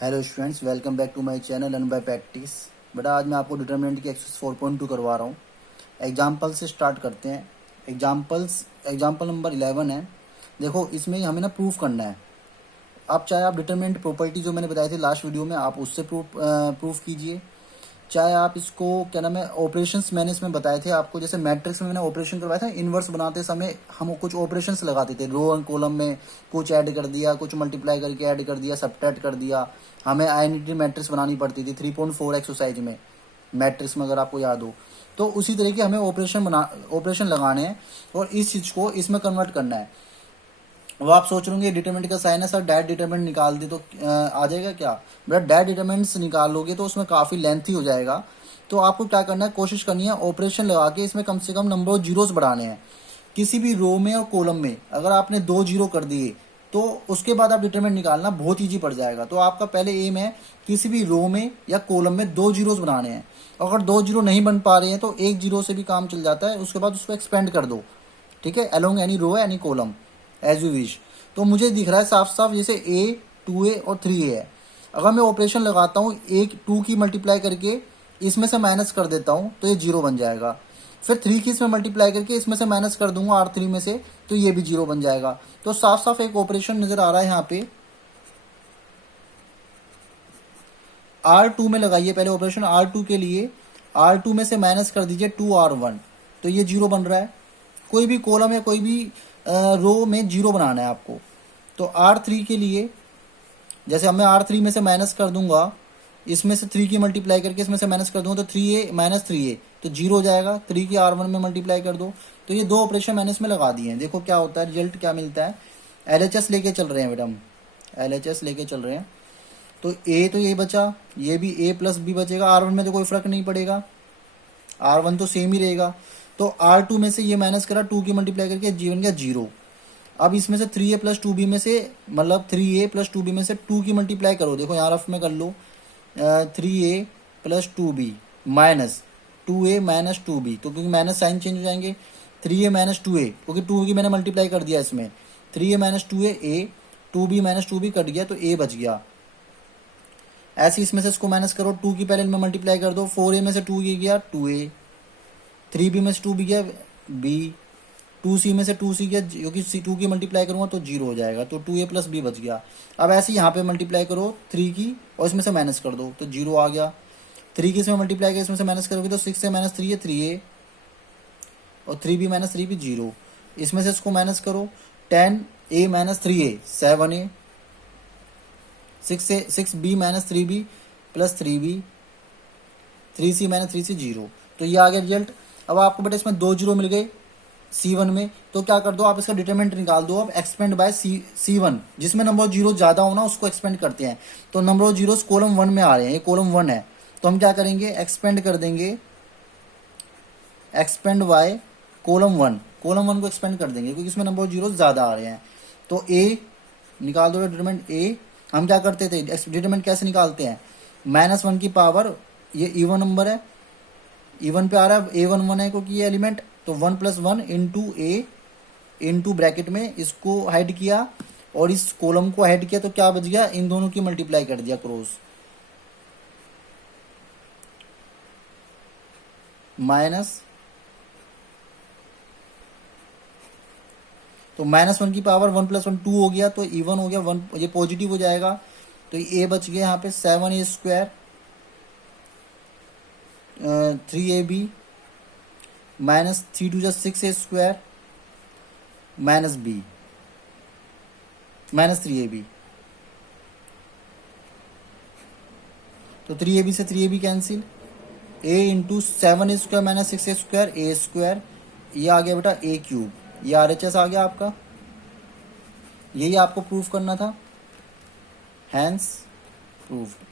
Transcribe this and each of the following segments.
Hello students, welcome back to my channel learn by practice. बेटा आज मैं आपको डिटरमिनेंट की एक्सरसाइज 4.2 करवा रहा हूँ। एग्जाम्पल से स्टार्ट करते हैं। एग्जाम्पल नंबर 11 है। देखो, इसमें हमें ना प्रूफ करना है। आप चाहे आप डिटरमिनेंट प्रॉपर्टी जो मैंने बताई थी लास्ट वीडियो में, आप उससे प्रूफ कीजिए। चाहे आप इसको क्या नाम है ऑपरेशंस मैंने इसमें बताए थे आपको। जैसे मैट्रिक्स में मैंने ऑपरेशन करवाया था, इनवर्स बनाते समय हम कुछ ऑपरेशंस लगाते थे। रो और कॉलम में कुछ ऐड कर दिया, कुछ मल्टीप्लाई करके ऐड कर दिया, सब्ट्रैक्ट कर दिया। हमें आइडेंटिटी मैट्रिक्स बनानी पड़ती थी 3.4 एक्सरसाइज में, मैट्रिक्स में, अगर आपको याद हो तो। उसी तरह के हमें ऑपरेशन लगाने हैं और इस चीज को इसमें कन्वर्ट करना है। वो आप सोच रहे डिटरमिनेंट का साइन है सर, डैट डिटरमिनेंट निकाल दे तो आ जाएगा क्या? बेटा डैट डिटरमिनेंट्स निकाल लोगे तो उसमें काफ़ी लेंथी हो जाएगा। तो आपको क्या करना है, कोशिश करनी है ऑपरेशन लगा के इसमें कम से कम नंबर ऑफ जीरोस बढ़ाने हैं। किसी भी रो में और कॉलम में अगर आपने 2 जीरो कर दिए तो उसके बाद आप डिटरमिनेंट निकालना बहुत ईजी पड़ जाएगा। तो आपका पहले एम है किसी भी रो में या कॉलम में 2 जीरोस बनाने हैं। अगर 2 जीरो नहीं बन पा रहे हैं तो 1 जीरो से भी काम चल जाता है। उसके बाद उसको एक्सपेंड कर दो, ठीक है, along any row any column as you wish. तो मुझे दिख रहा है साफ साफ जैसे ए 2a और 3a है। अगर मैं ऑपरेशन लगाता हूँ एक 2 की मल्टीप्लाई करके इसमें से माइनस कर देता हूँ तो ये जीरो बन जाएगा। फिर 3 की इसमें मल्टीप्लाई करके इसमें से माइनस कर दूंगा R3 में से तो ये भी जीरो बन जाएगा। तो साफ साफ एक ऑपरेशन नजर आ रहा है यहाँ पे। R2 में लगाइए पहले ऑपरेशन। R2 के लिए R2 में से माइनस कर दीजिए 2R1 तो ये जीरो बन रहा है। कोई भी कॉलम या कोई भी रो में जीरो बनाना है आपको। तो R3 के लिए जैसे अब मैं R3 में से माइनस कर दूंगा, इसमें से 3 की मल्टीप्लाई करके इसमें से माइनस कर दूंगा तो 3a माइनस 3a तो जीरो हो जाएगा। 3 की R1 में मल्टीप्लाई कर दो। तो ये 2 ऑपरेशन मैंने इसमें लगा दिए हैं। देखो क्या होता है, रिजल्ट क्या मिलता है। LHS लेके चल रहे हैं मैडम, LHS लेके चल रहे हैं। तो a तो ये बचा, ये भी a प्लस b बचेगा। R1 में तो कोई फर्क नहीं पड़ेगा, R1 तो सेम ही रहेगा। तो R2 में से ये माइनस करा, 2 की मल्टीप्लाई करके जी बन गया जीरो। अब इसमें से 3a प्लस 2b में से मतलब 3a प्लस 2b में से 2 की मल्टीप्लाई करो। देखो यहाँ रफ में कर लो, 3a plus 2b minus 2a minus 2b, तो क्योंकि माइनस साइन चेंज हो जाएंगे। 3a माइनस 2a क्योंकि 2 की मैंने मल्टीप्लाई कर दिया इसमें। 3a minus 2a a, 2b minus 2b cut गया तो a बच गया। ऐसे इसमें से इसको माइनस करो, 2 की पहले में मल्टीप्लाई कर दो। 4a में से 2 गया 2a, 3b में से 2b गया b, 2c में से 2c गया क्योंकि 2 की मल्टीप्लाई करूंगा तो जीरो हो जाएगा। तो 2a प्लस b बच गया। अब ऐसे यहाँ पे मल्टीप्लाई करो 3 की और इसमें से माइनस कर दो तो जीरो आ गया। 3 की इसमें मल्टीप्लाई कर इसमें से माइनस करोगे तो 6 से माइनस 3 है 3a और 3b माइनस 3b जीरो। इसमें से इसको माइनस करो, 10a माइनस 3a 7a, 6 से 6b minus 3b plus 3b, 3c minus 3c zero. तो ये आ गया रिजल्ट। अब आपको बेटा इसमें 2 जीरो मिल गए C1 में, तो क्या कर दो आप इसका डिटरमिनेंट निकाल दो। अब एक्सपेंड बाय C1, जिसमें नंबर ऑफ जीरो ज्यादा होना उसको एक्सपेंड करते हैं। तो नंबर ऑफ जीरोस कॉलम 1 में आ रहे हैं, ये कॉलम 1 है। तो हम क्या करेंगे, एक्सपेंड कर देंगे, एक्सपेंड बाय कॉलम 1, कॉलम 1 को एक्सपेंड कर देंगे क्योंकि इसमें नंबर ऑफ जीरो ज्यादा आ रहे हैं। तो A निकाल दो डिटरमिनेंट A। हम क्या करते थे, डिटरमिनेंट कैसे निकालते हैं, -1 की पावर, ये इवन नंबर है, इवन पे आ रहा है, A1 1 है क्योंकि ये एलिमेंट। तो 1 प्लस 1 इंटू ए इंटू ब्रैकेट में इसको हाइड किया और इस कॉलम को हाइड किया तो क्या बच गया, इन दोनों की मल्टीप्लाई कर दिया क्रॉस, माइनस। तो -1 की पावर 1 प्लस 1 2 हो गया तो इवन हो गया 1, ये पॉजिटिव हो जाएगा। तो ए बच गया यहाँ पे 7a square 3ab minus 3 2 6a square minus b minus 3ab। तो 3ab से 3ab cancel, a into 7a square minus 6a square a square, ये आ गया बेटा a क्यूब। ये RHS आ गया आपका। यही आपको प्रूफ करना था, हैंस प्रूफ्ड।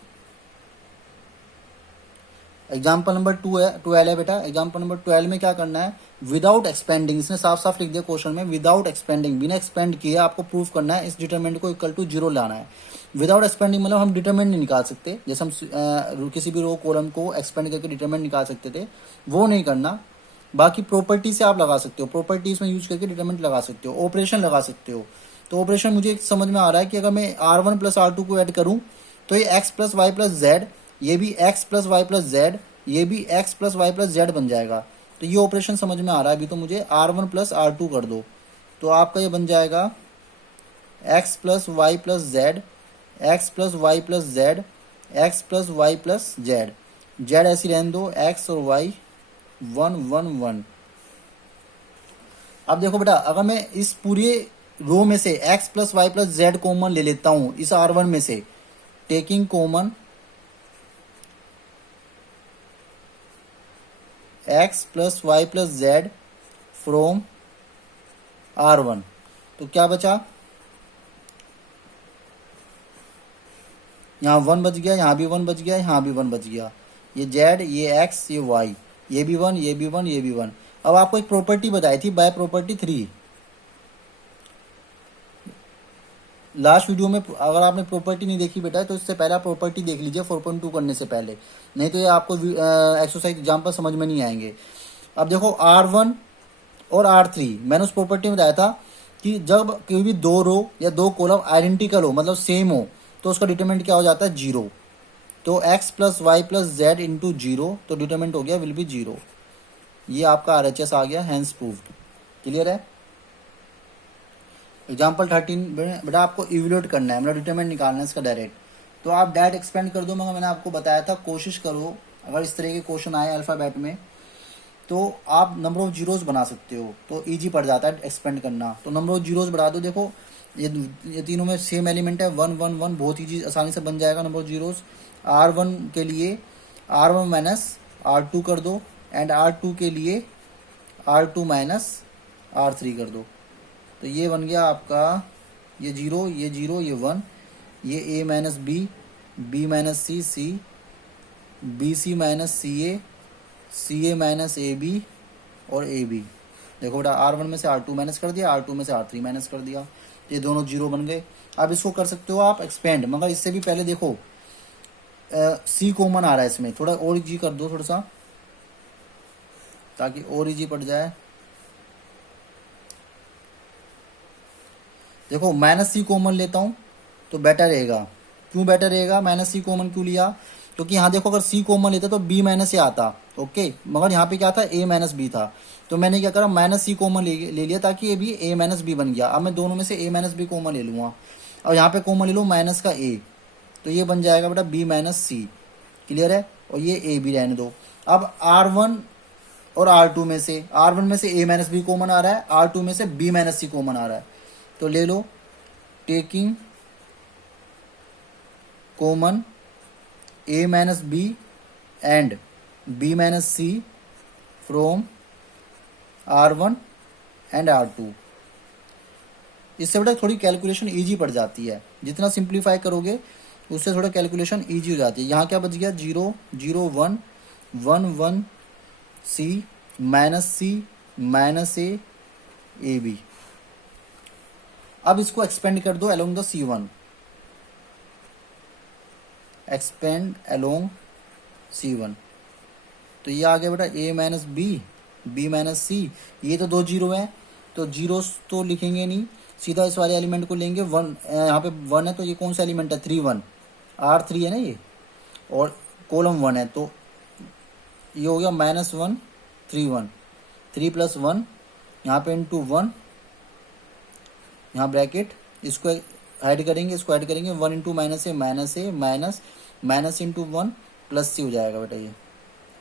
एग्जाम्पल नंबर 12 है बेटा। एग्जाम्पल नंबर 12 में क्या करना है, विदाउट एक्सपेंडिंग, इसने साफ साफ लिख दिया क्वेश्चन में, विदाउट एक्सपेंडिंग, बिना एक्सपेंड किए आपको प्रूफ करना है, इस डिटरमिनेंट को इक्वल टू जीरो लाना है। विदाउट एक्सपेंडिंग मतलब हम डिटरमिनेंट नहीं निकाल सकते, जैसे हम किसी भी रो कॉलम को एक्सपेंड करके डिटरमिनेंट निकाल सकते थे, वो नहीं करना। बाकी प्रॉपर्टी से आप लगा सकते हो, प्रॉपर्टीज में यूज करके डिटरमिनेंट लगा सकते हो, ऑपरेशन लगा सकते हो। तो ऑपरेशन मुझे समझ में आ रहा है कि अगर मैं R1 प्लस R2 को ऐड करूं तो ये X plus Y plus Z, ये भी X plus Y plus Z, ये भी X plus Y plus Z बन जाएगा। तो ये ऑपरेशन समझ में आ रहा है। अभी तो मुझे R1 प्लस R2 कर दो, तो आपका ये बन जाएगा X plus Y plus Z, X plus Y plus Z, X plus Y plus Z, Z ऐसी रहने दो, एक्स और वाई 1 1 1। अब देखो बेटा, अगर मैं इस पूरे रो में से x plus Y plus Z common ले लेता हूं इस R1 में से, taking common x plus Y plus Z from R1, तो क्या बचा, यहाँ 1 बच गया, यहाँ भी 1 बच गया, यहाँ भी 1 बच गया, ये z, ये x, ये y, ये भी 1, ये भी 1, ये भी 1। अब आपको एक प्रॉपर्टी बताई थी, बाय प्रॉपर्टी 3। लास्ट वीडियो में अगर आपने प्रॉपर्टी नहीं देखी बेटा, तो इससे पहले आप प्रॉपर्टी देख लीजिए 4.2 करने से पहले, नहीं तो ये आपको एक्सरसाइज एग्जाम्पल समझ में नहीं आएंगे। अब देखो R1 और R3, मैंने उस प्रॉपर्टी में बताया था कि जब कोई भी दो रो या दो कॉलम आइडेंटिकल हो, मतलब सेम हो, तो उसका डिटरमिनेंट क्या हो जाता है, 0। तो x plus Y plus Z into 0, तो डिटरमिनेंट हो गया विल बी 0। ये आपका RHS आ गया, हैंस प्रूव्ड। क्लियर है। एग्जाम्पल 13 बेटा आपको इवेल्यूएट करना है, मतलब डिटरमिनेंट निकालना है इसका डायरेक्ट। तो आप डायरेक्ट एक्सपेंड कर दो, मगर मैंने आपको बताया था कोशिश करो अगर इस तरह के क्वेश्चन आए अल्फाबेट में, तो आप नंबर ऑफ जीरोस बना सकते हो, तो इजी पड़ जाता है एक्सपेंड करना। तो नंबर ऑफ जीरोस बढ़ा दो। देखो ये तीनों में सेम एलिमेंट है, 1 1 1, बहुत ईजी आसानी से बन जाएगा नंबर ऑफ जीरोस। R1 के लिए R1 माइनस R2 कर दो, एंड R2 के लिए R2 माइनस R3 कर दो। तो ये बन गया आपका, ये 0, ये 0, ये 1, ये A minus B, B minus C, C, BC minus CA, CA minus AB और AB। देखो बेटा R1 में से R2 माइनस कर दिया, R2 में से R3 माइनस कर दिया, ये दोनों 0 बन गए। अब इसको कर सकते हो आप एक्सपेंड, मगर इससे भी पहले देखो C कॉमन आ रहा है इसमें, थोड़ा और इजी कर दो थोड़ा सा, ताकि और इजी पड़ जाए। देखो माइनस C कॉमन लेता हूँ तो बेटर रहेगा। क्यों बेटर रहेगा, माइनस C कॉमन क्यों लिया, क्योंकि यहाँ देखो अगर C कॉमन लेता तो B माइनस A आता, ओके, मगर यहाँ पे क्या था, A माइनस B था, तो मैंने क्या करा, माइनस C कॉमन ले लिया, ताकि ये भी A माइनस B बन गया। अब मैं दोनों में से A माइनस B कॉमन ले लूँगा, और यहाँ पे कॉमन ले लूँ माइनस का A, तो ये बन जाएगा बेटा B माइनस C। क्लियर है। और ये A भी रहने दो। अब R1 और R2 में से, R1 में से A माइनस B कॉमन आ रहा है, R2 में से B माइनस C कॉमन आ रहा है, तो ले लो taking common A minus B and B minus C from R1 and R2। इससे बेटा थोड़ी कैलकुलेशन इजी पड़ जाती है, जितना सिंप्लीफाई करोगे उससे थोड़ा कैलकुलेशन इजी हो जाती है। यहाँ क्या बच गया, 0 0 1 1 1 C minus A A B। अब इसको एक्सपेंड कर दो along the C1, expand along C1, तो ये आ गया बेटा A minus B minus C। ये तो दो जीरो हैं, तो जीरोस तो लिखेंगे नहीं, सीधा इस वाले एलिमेंट को लेंगे। 1 यहाँ पे 1 है, तो ये कौन सा एलिमेंट है, 3 1, R3 है ना ये, और कॉलम 1 है, तो ये हो गया माइनस 1 3 1, 3 प्लस 1 यहाँ पे इंटू 1, यहाँ ब्रैकेट, इसको ऐड करेंगे, इसको ऐड करेंगे, 1 into minus A minus minus into 1 plus C हो जाएगा बेटा ये।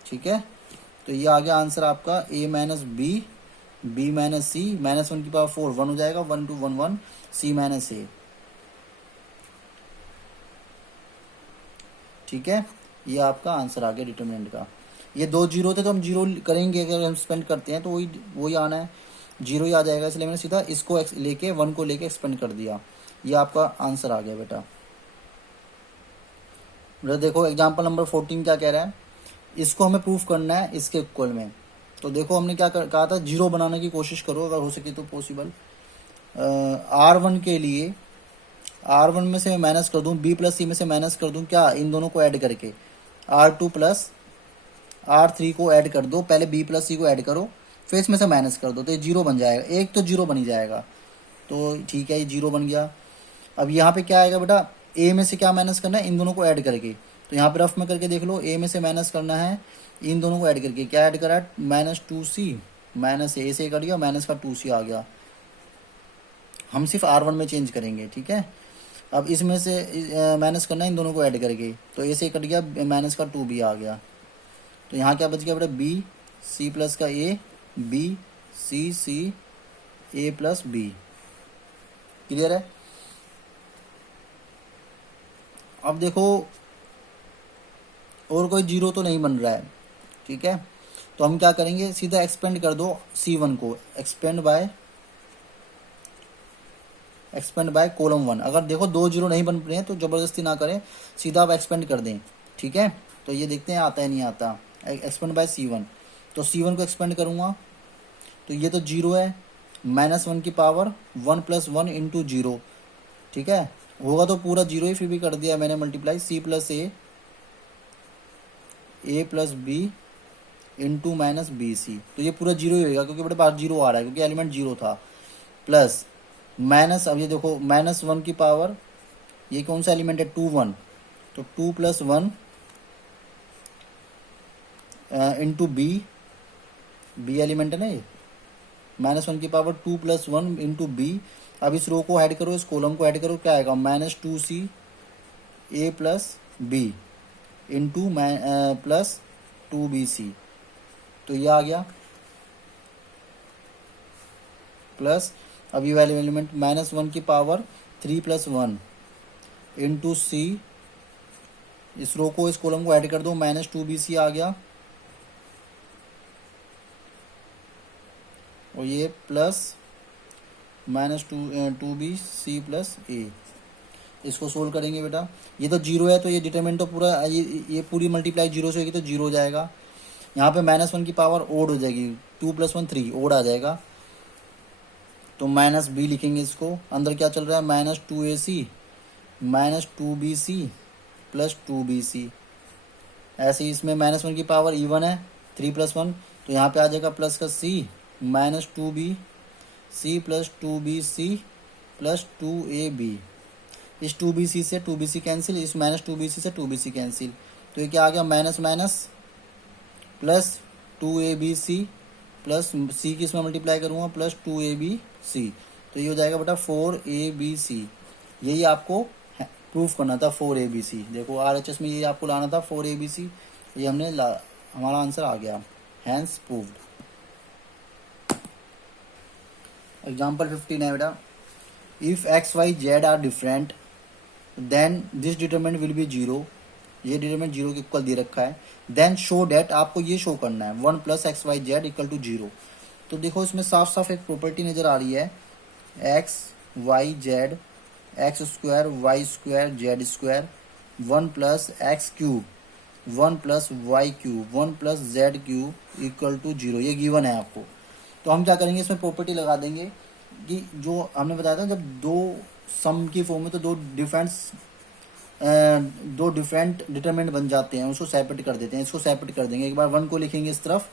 ठीक है, तो ये आ गया आंसर आपका A minus B minus C, minus 1 की पावर 4 1 हो जाएगा, 1 इंटू 1 1, C माइनस A। ठीक है, ये आपका आंसर आ गया डिटरमिनेंट का। ये दो जीरो थे तो हम जीरो करेंगे, अगर हम स्पेंड करते हैं तो वही आना है, जीरो ही आ जाएगा, इसलिए मैंने सीधा इसको लेके 1 को लेके एक्सपेंड कर दिया। ये आपका आंसर आ गया बेटा। देखो एग्जांपल नंबर 14 क्या कह रहा है, इसको हमें प्रूफ करना है इसके इक्वल में। तो देखो हमने क्या कहा था, जीरो बनाने की कोशिश करो अगर हो सके तो पॉसिबल। R1 के लिए, R1 में से मैं माइनस कर दूं, B प्लस C में से माइनस कर दूं, क्या इन दोनों को ऐड करके, R2 प्लस R3 को ऐड कर दो, पहले B प्लस C को ऐड करो, फिर इसमें से माइनस कर दो, तो ये जीरो बन जाएगा, एक तो जीरो बन ही जाएगा। तो ठीक है, ये जीरो बन गया। अब यहाँ पे क्या आएगा बेटा, ए में से क्या माइनस करना है, इन दोनों को ऐड करके। तो यहाँ पे रफ में करके देख लो, ए में से माइनस करना है इन दोनों को ऐड करके। क्या ऐड करा, -2c माइनस ए से कट गया, माइनस का 2c आ गया। हम सिर्फ R1 में चेंज करेंगे, ठीक है। अब इसमें से माइनस करना है इन दोनों को ऐड करके, तो ए से कट गया, माइनस का 2b आ गया। तो यहाँ क्या बच गया बेटा, b c प्लस का a b c c a plus b। Clear है। अब देखो और कोई जीरो तो नहीं बन रहा है, ठीक है। तो हम क्या करेंगे, सीधा एक्सपेंड कर दो C1 को, एक्सपेंड बाय कॉलम 1। अगर देखो 2 जीरो नहीं बन रहे हैं तो जबरदस्ती ना करें, सीधा आप एक्सपेंड कर दें, ठीक है। तो ये देखते हैं आता है नहीं आता। एक्सपेंड बाय C1, तो C1 को एक्सपेंड करूँगा तो ये तो जीरो है, -1 की पावर 1 + 1 × 0, ठीक है। होगा तो पूरा जीरो ही, फिर भी कर दिया मैंने multiply, c + a + b × -bc। तो ये पूरा जीरो ही होगा क्योंकि बड़े पास जीरो आ रहा है, क्योंकि एलिमेंट जीरो था। प्लस माइनस, अब ये देखो -1 की पावर, ये कौन सा एलिमेंट है, 2 1, तो 2 + 1 × b एलिमेंट है ना ये, -1 की पावर 2 + 1 × b। अब इस रो को ऐड करो, इस कॉलम को ऐड करो, क्या आएगा, -2c a + b + +2bc। तो ये आ गया। प्लस अब ये वाले एलिमेंट -1 की पावर 3 + 1 × c, इस रो को इस कॉलम को ऐड कर दो, -2bc आ गया। और ये प्लस -2bc + a। इसको सोल्व करेंगे बेटा, ये तो जीरो है तो ये डिटरमिनेंट तो पूरा, ये पूरी मल्टीप्लाई जीरो से होगी तो जीरो हो जाएगा। यहाँ पे -1 की पावर ओड हो जाएगी, 2 + 1 3 ओड आ जाएगा। तो -b लिखेंगे इसको। अंदर क्या चल रहा है, -2ac -2bc + 2bc। ऐसे ही इसमें -1 की पावर इवन है, 3 + 1, तो यहाँ पे आ जाएगा प्लस का c -2b c + 2bc + 2ab। इस 2bc से 2bc कैंसिल, इस -2bc से 2bc कैंसिल, तो ये क्या आ गया, minus minus plus 2abc plus c की इसमें मल्टीप्लाई करूँगा प्लस 2abc। तो ये हो जाएगा बेटा 4abc। यही आपको प्रूफ करना था, 4abc। देखो RHS में ये आपको लाना था 4abc, ये हमने हमारा आंसर आ गया, हैंस प्रूव्ड। एग्जाम्पल 15 है बेटा, if x y z are different then this determinant will be zero. ये डिटरमिनेंट जीरो के इक्वल दे रखा है। देन शो डेट, आपको ये शो करना है 1 + x y z = 0। तो देखो इसमें साफ साफ एक प्रॉपर्टी नजर आ रही है, x y z x² y² z² 1 + x³ 1 + y³ 1 + z³ = 0। ये गिवन है आपको। तो हम क्या करेंगे, इसमें प्रॉपर्टी लगा देंगे कि जो हमने बताया था, जब दो सम की फॉर्म में तो दो डिफरेंट डिटरमिनेंट बन जाते हैं, उसको सेपरेट कर देते हैं। इसको सेपरेट कर देंगे, एक बार 1 को लिखेंगे इस तरफ,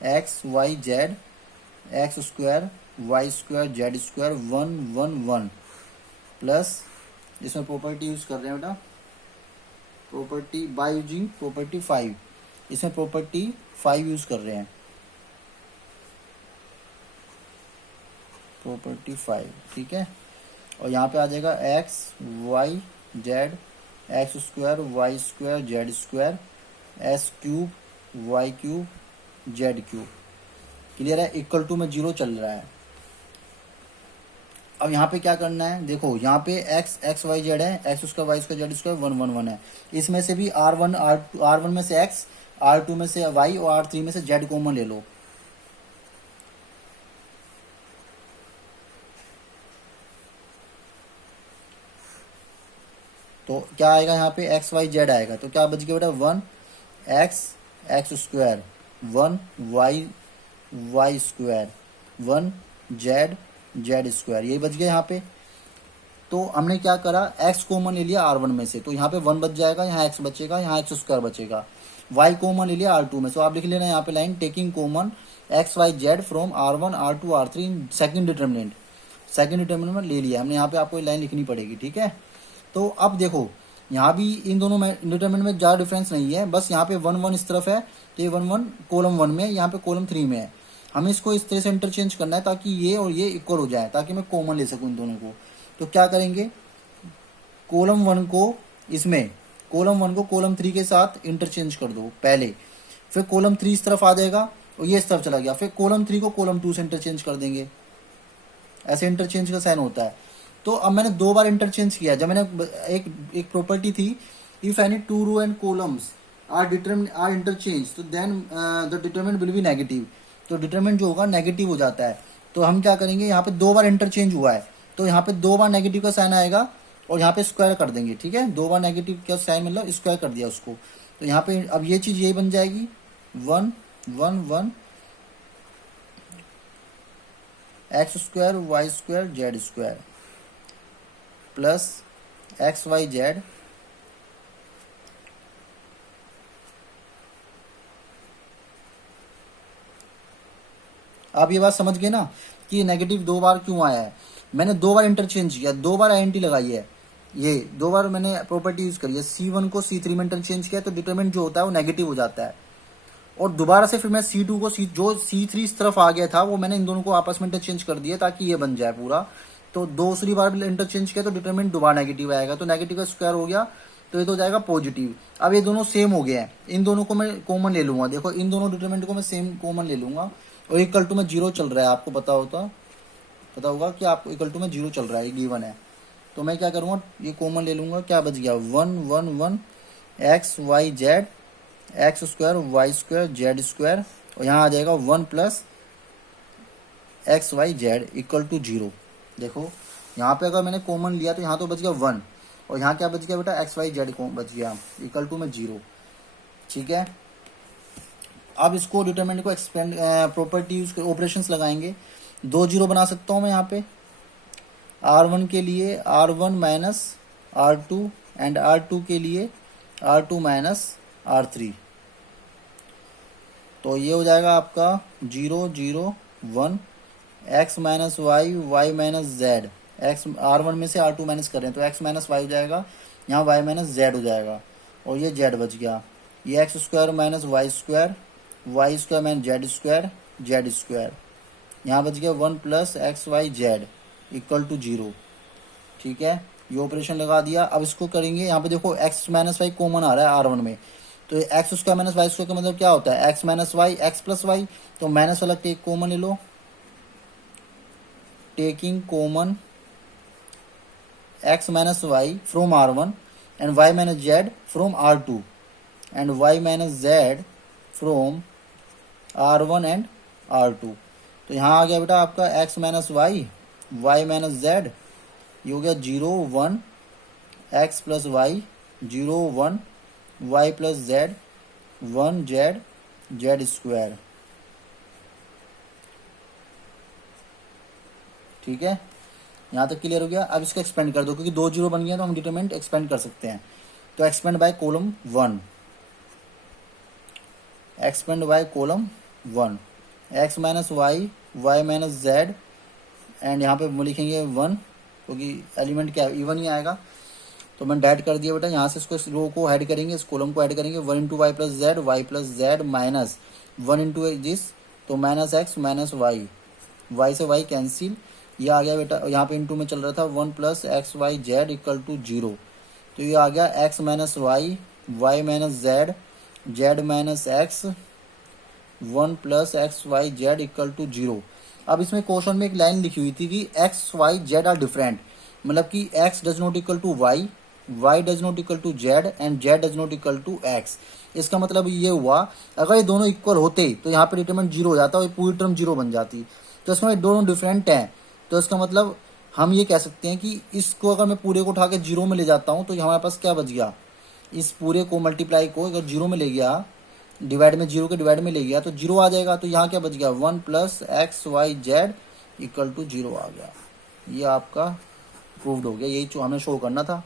x y z x² y² z² 1 1 1 plus, इसमें प्रॉपर्टी यूज कर रहे हैं बेटा, प्रॉपर्टी बाय यूजिंग प्रॉपर्टी 5। इसमें प्रॉपर्टी 5 यूज कर रहे हैं, प्रॉपर्टी 5, ठीक है। और यहाँ पे आ जाएगा x y z x² y² z² s³ y³ z³। Clear है, = में 0 चल रहा है। अब यहाँ पे क्या करना है, देखो यहाँ पे x y z है, x² y² z² 1 1 1 है। इसमें से भी R1 में से x, R2 में से y और R3 में से z कॉमन ले लो। तो क्या आएगा, यहाँ पे x y z आएगा, तो क्या बच गया बेटा, 1 x x² 1 y y² 1 z z², यही बच गया यहाँ पे। तो हमने क्या करा, x कॉमन ले लिया R1 में से, तो यहाँ पे 1 बच जाएगा, यहाँ x बचेगा, यहाँ x² बचेगा। y कॉमन ले लिया R2 में, तो आप लिख लेना यहाँ पे line, taking common x y z from R1 R2 R3 in second determinant. Second determinant ले लिया हमने, यहाँ पे आपको लाइन लिखनी पड़ेगी, ठीक है। तो अब देखो यहाँ भी इन दोनों में डिटरमिनेंट में ज़्यादा डिफरेंस नहीं है, बस यहाँ पे 1 1 इस तरफ है तो ये 1 1 कॉलम 1 में, यहाँ पे कॉलम 3 में है। हमें इसको इस तरह से इंटरचेंज करना है ताकि ये और ये इक्वल हो जाए, ताकि मैं कॉमन ले सकूँ इन दोनों को। तो क्या करेंगे, कॉलम 1 को इसमें, कॉलम 1 को कॉलम 3 के साथ इंटरचेंज कर दो पहले, फिर कॉलम 3 इस तरफ आ जाएगा और ये इस तरफ चला गया, फिर कॉलम 3 को कॉलम 2 से इंटरचेंज कर देंगे। ऐसे इंटरचेंज का साइन होता है। तो अब मैंने 2 बार इंटरचेंज किया। जब मैंने एक प्रॉपर्टी थी, if any 2 row and columns are interchange तो then the determinant will be negative. तो डिटरमिनेंट जो होगा नेगेटिव हो जाता है। तो हम क्या करेंगे, यहाँ पे 2 बार इंटरचेंज हुआ है तो यहाँ पे 2 बार नेगेटिव का साइन आएगा और यहाँ पे स्क्वायर कर देंगे। ठीक है, 2 बार नेगेटिव का साइन मतलब स्क्वायर कर दिया उसको। तो यहाँ पे अब ये चीज यही बन जाएगी 1 1 1 X square Y square Z square plus X Y Z आप ये बात समझ गए ना कि नेगेटिव 2 बार क्यों आया है। मैंने 2 बार इंटरचेंज किया, 2 बार आईएनटी लगाई है, ये 2 बार मैंने प्रॉपर्टी यूज करी है। C1 को C3 में इंटरचेंज किया तो डिटरमिनेंट जो होता है वो नेगेटिव हो जाता है। और दोबारा से फिर मैं C2 को जो C3 इस तरफ आ गया था वो मैंने इन दोनों को आपस में इंटरचेंज कर दिया ताकि ये बन जाए पूरा। तो दूसरी बार भी इंटरचेंज किया तो डिटरमिनेंट दोबारा नेगेटिव आएगा, तो नेगेटिव का स्क्वायर हो गया तो ये तो हो जाएगा पॉजिटिव। अब ये दोनों सेम हो गए हैं, इन दोनों को मैं कॉमन ले लूंगा। देखो इन दोनों डिटरमिनेंट को मैं सेम कॉमन ले लूंगा और इक्वल टू में 0 चल रहा है, आपको पता होगा कि आपको इक्वल टू में 0 चल रहा है, गिवन है। तो मैं क्या करूंगा, ये कॉमन ले लूंगा, क्या बच गया 1 1 1 X Y Z X square Y square Z square और यहाँ आ जाएगा 1 plus X Y Z equal to 0। देखो यहाँ पे अगर मैंने कॉमन लिया तो यहाँ तो बच गया 1 और यहाँ क्या बच गया बेटा, एक्स वाई जेड बच गया इक्वल टू में 0। ठीक है, अब इसको डिटरमिनेंट को एक्सपेंड प्रॉपर्टी यूज ऑपरेशंस लगाएंगे। 2 0 बना सकता हूँ मैं यहाँ पे। R1 के लिए R1 minus R2 and R2 के लिए R2 माइनस R3। तो ये हो जाएगा आपका 0 0 1 x minus Y Y minus Z. X R1 में से R2 माइनस कर रहे हैं तो x माइनस वाई हो जाएगा, यहाँ y माइनस जेड हो जाएगा और ये z बच गया। ये X square minus Y square minus Z square यहाँ बच गया 1 plus X Y Z equal to 0। ठीक है, ये ऑपरेशन लगा दिया। अब इसको करेंगे, यहाँ पे देखो x माइनस वाई कॉमन आ रहा है R1 में, तो X square minus Y square का मतलब क्या होता है, x minus Y X plus Y. तो माइनस वाला टेक कॉमन ले लो, taking common x minus Y from R1 and y minus Z from R2 and y minus Z from R1 and R2। तो यहाँ आ गया बेटा आपका x minus Y Y minus Z, ये हो गया 0 1 x plus Y 0 1 y plus Z 1 Z Z square. ठीक है, यहाँ तक क्लियर हो गया। अब इसको एक्सपेंड कर दो, क्योंकि 2 0 बन गया तो हम डिटरमिनेंट एक्सपेंड कर सकते हैं। तो expand by column 1, expand by column 1 X minus Y Y minus Z and यहाँ पे लिखेंगे 1 क्योंकि एलिमेंट क्या इवन ही आएगा। तो मैंने डाइट कर दिया बेटा, यहाँ से इसको इस रो को ऐड करेंगे, इस कॉलम को ऐड करेंगे। 1 into Y plus Z minus 1 into this, तो माइनस एक्स माइनस वाई से वाई कैंसिल, ये आ गया बेटा। यहाँ पे इंटू में चल रहा था 1 plus X Y Z equal to 0। तो ये आ गया X minus Y Y minus Z minus X 1 plus X Y Z equal to 0। अब इसमें क्वेश्चन में एक लाइन लिखी हुई थी कि X Y Z are different, मतलब कि X does not equal to Y does not equal to Z and Z does not equal to X. इसका मतलब ये हुआ अगर ये दोनों इक्वल होते तो यहाँ पे डिटरमिनेंट 0 हो जाता और ये पूरी टर्म 0 बन जाती। तो इसमें दोनों डिफरेंट हैं, तो इसका मतलब हम ये कह सकते हैं कि इसको अगर मैं पूरे को उठा के 0 में ले जाता हूँ तो हमारे पास क्या बच गया, इस पूरे को मल्टीप्लाई को अगर 0 में ले गया, डिवाइड में 0 के डिवाइड में ले गया तो 0 आ जाएगा। तो यहाँ क्या बच गया 1 plus X Y Z equal to 0 आ गया। ये आपका प्रूव्ड हो गया, यही हमें शो करना था।